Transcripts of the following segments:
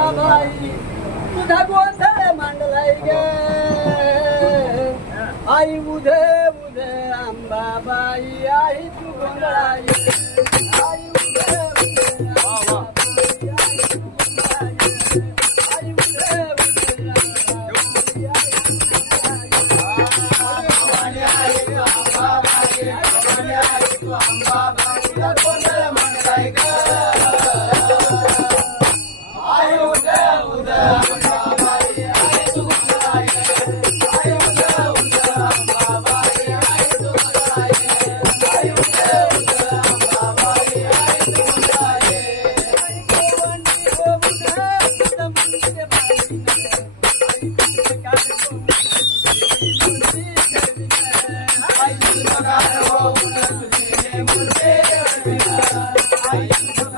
By तुझा गोंधळ मांडलाय ग. आई उधे उधे अंबाबाई आई तू गोंधळाई आई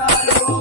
उधे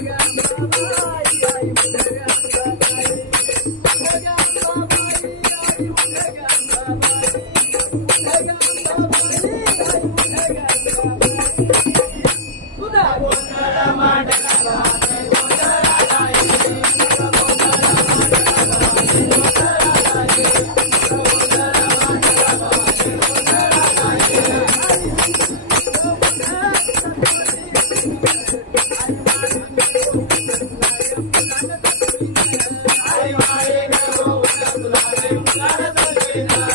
Yeah. Hare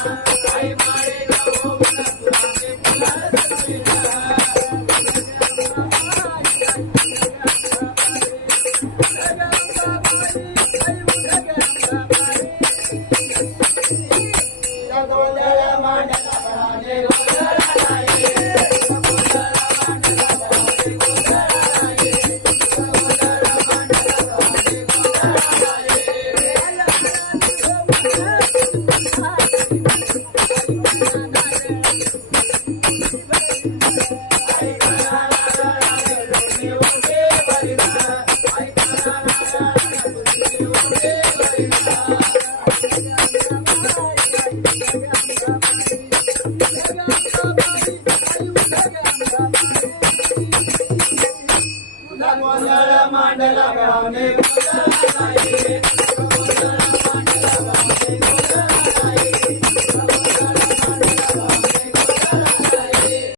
आई